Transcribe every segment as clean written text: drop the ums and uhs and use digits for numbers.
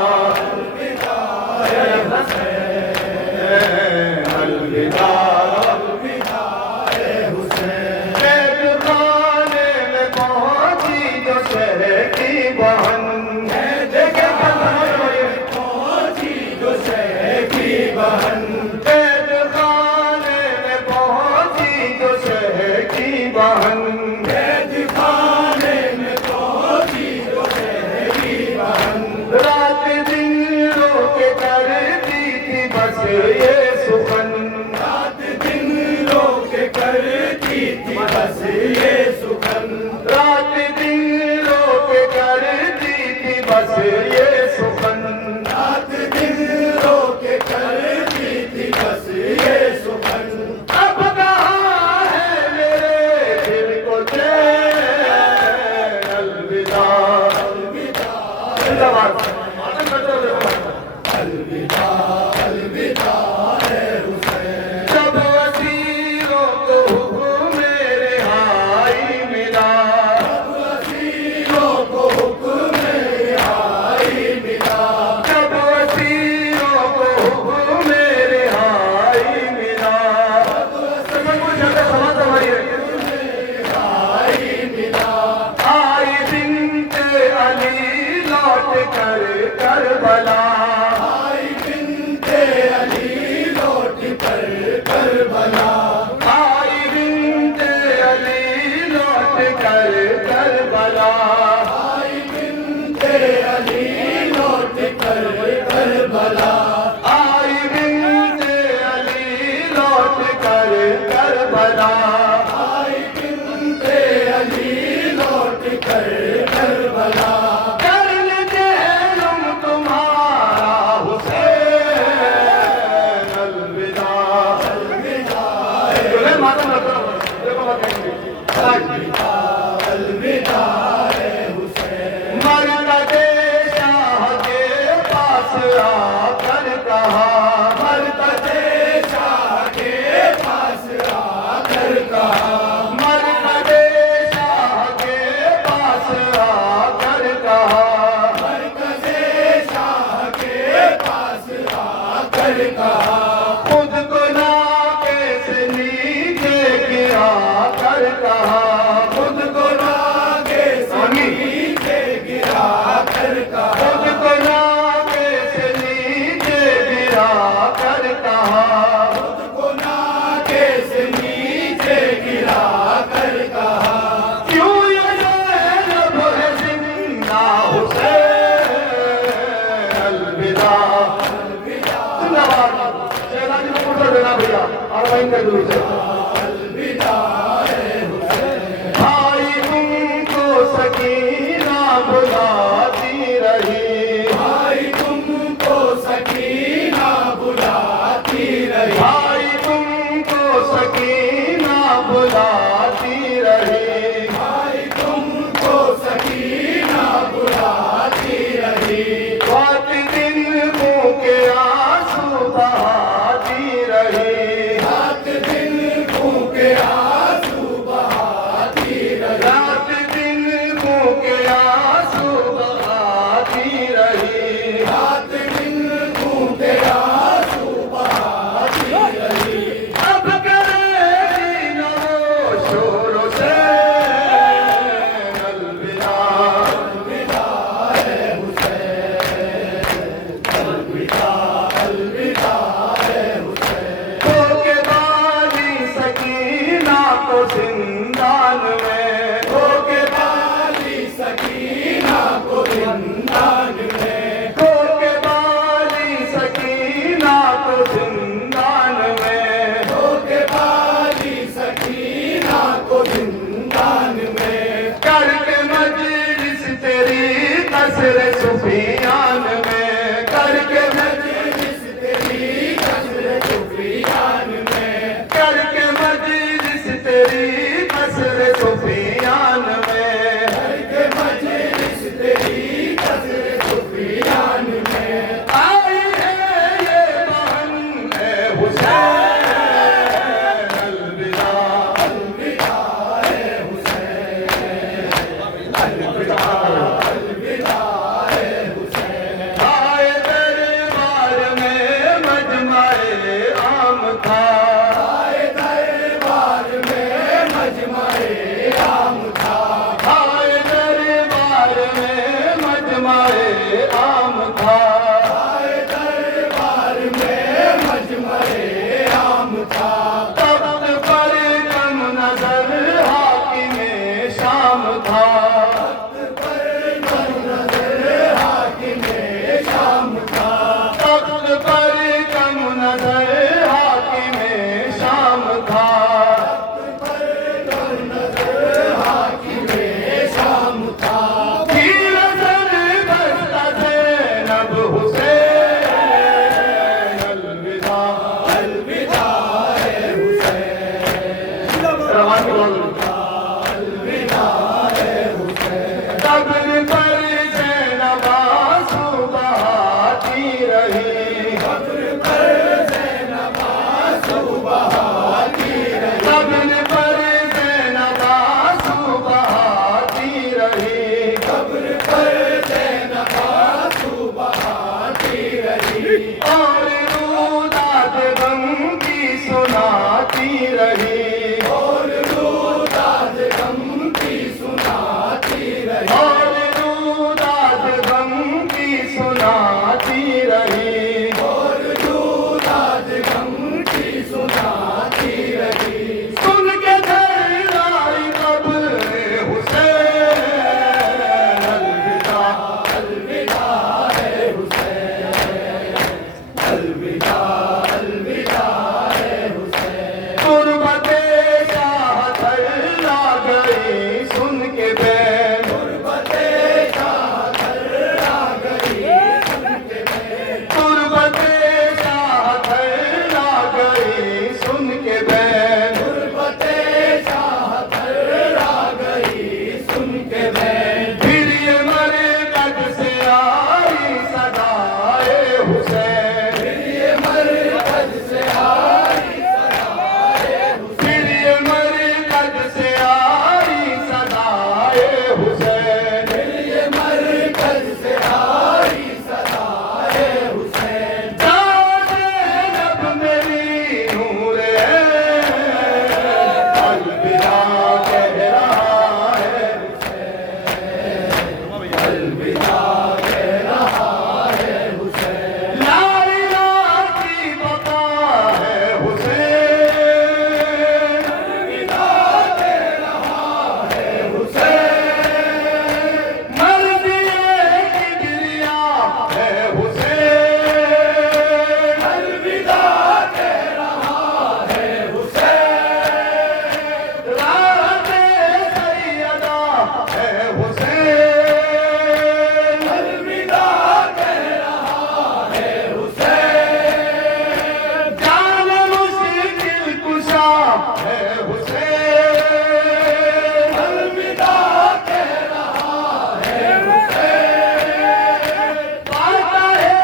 अलविदा ए हुसैन, अलविदा अलविदा ए हुसैन। कैदखाने में पहुंची जो शहर की बहन, पहुंची जो शहर की बहन, कैदखाने में पहुंची जो शहर की बहन, कैदखाने में पहुंची जो शहर की बहन। रात दिन रो के करती थी बस ये सुखन, रात दिन रो के करती थी बस ये सुखन, रात दिन रो के करती थी बस ये सुखन, रात दिन रो के करती थी बस ये सुखन। अब कहाँ है मेरे दिल को चैन, अलविदा अलविदा अलविदा अलविदा है हुसैन। जब असीरों को हुक्म रिहाई मिला, जब असीरों को हुक्म रिहाई मिला, जब असीरों को हुक्म रिहाई मिला, रिहाई मिला। आई बिन्ते अली लौट कर करबला, आई बिन्ते अली लौट कर करबला, आई बिन्ते अली लौट कर करबला, आई बिन्ते अली लौट कर करबला, आई बिन्ते अली लौट कर करबला, आई बिन्ते अली लौट कर करबला। अलविदा है हुसैन। मरतबे शाह के पास आकर कहा, मरतबे शाह के पास आकर कहा, मरतबे शाह के पास आकर कहा, मरतबे शाह के पास आकर कहा। खुद को नाके से नीचे गिरा कर कहा, खुद को नाके से नीचे गिरा कर कहा, खुद को नाके से नीचे गिरा कर कहा, खुद को नाके से नीचे गिरा कर कहा। क्यों ये ज़ैनब है जिंदा हुसैन, अलविदा अलविदा देना भैया और वहीं कर दूर से अलविदा है हुसैन। भाई तुमको सकीना बुलाती रही, भाई तुमको सकीना बुलाती रही, भाई तुमको सकीना बुलाती रही, भाई तुमको सकीना बुलाती रही। रात दिन मुँह के आंसू बहाती रही, रात दिन मुँह सुनाती रही, और दूध आज गम की सुनाती रही। सुन के धैर्य कब्र हुसैन, अलविदा अलविदा है हुसैन, अलविदा अलविदा है हुसैन। गुरबते शाह थर्रा गई सुन के बैन, गुरबते शाह थर्रा गई सुन के बैन, गुरबते शाह थर्रा गई सुन के बैन, गुरबते शाह थर्रा गई सुन के बैन। फिर ये मरकज से आई सदाए हुसैन, ये मरकज से आई सदाए हुसैन, फिर ये मरकज से आई सदाए हुसैन, ये मरकज से आई सदाए हुसैन। जाने जब मेरी नूर अलविदा कह रहा है, अलविदा कह रहा है हुसैन, ला इलाहा की बका है हुसैन, अलविदा कह रहा है हुसैन, मर्दिए किबरिया है हुसैन, अलविदा कह रहा है हुसैन, राहत सैयदा है हुसैन, अलविदा कह रहा है हुसैन, जान मुश्किल कुशा है हुसैन, अलविदा कह रहा है हुसैन, पाता है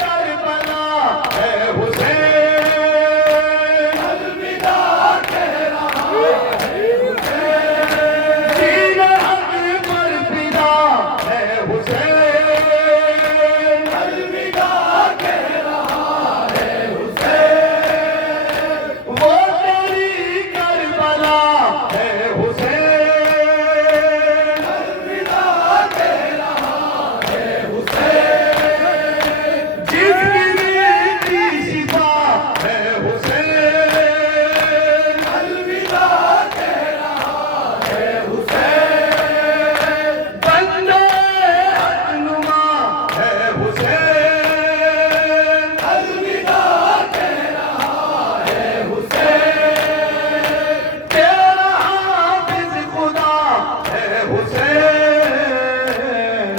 करबला है हुसैन, अलविदा कह रहा है हुसैन, दीन हक पर फिदा है हुसैन, अलविदा कह रहा है हुसैन, वो तेरी करबला है हुसैन, अलविदा कह रहा है हुसैन, जिसकी मीठी शिफा है हुसैन, अलविदा कह रहा है हुसैन, बंदे हकनुमा है हुसैन, अलविदा कह रहा है हुसैन, तेरा हाफिज खुदा है हुसैन,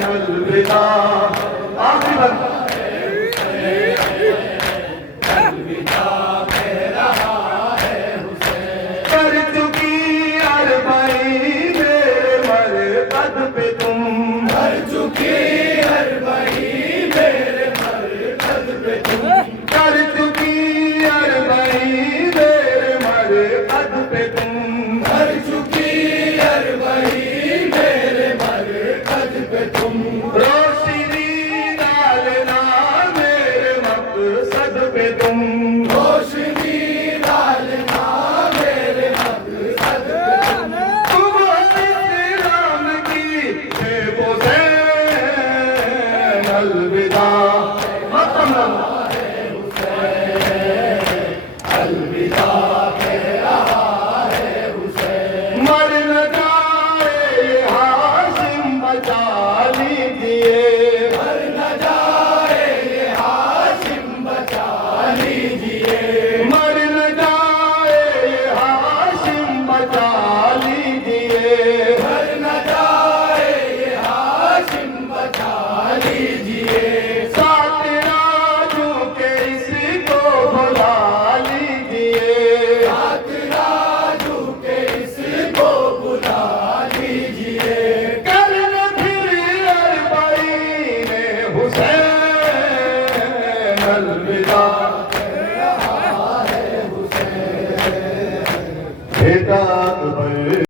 अलविदा। आखिरी बात अलविदा कह रहा है हुसैन, कर चुकी अरबाई मेरे मरकज पे तुम, कर चुकी हर बड़ी मेरे मरकज पे तुम, कर चुकी अरबाई मेरे मरकज पे तुम, कर चुकी हर बड़ी मेरे मरकज पे तुम, रोशनी डालना मेरे मकसद पे तुम, रोशनी डालना मेरे मकसद पे तुम, तुम हो इस्लाम की हुसैन, अलविदा। मतलब अलविदा कह रहा है हुसैन, मर न जाए ये हाशिम बचा लीजिए, मर न जाए ये हाशिम बचा लीजिए, मर न जाए ये हाशिम बचा लीजिए, मर न जाए ये हाशिम बचा लीजिए, साथ राजू के इसको बुला लीजिए, साथ राजू के इसको बुला लीजिए, करन फिर अरबाई ने हुसैन, अलविदा। बेटा अकबर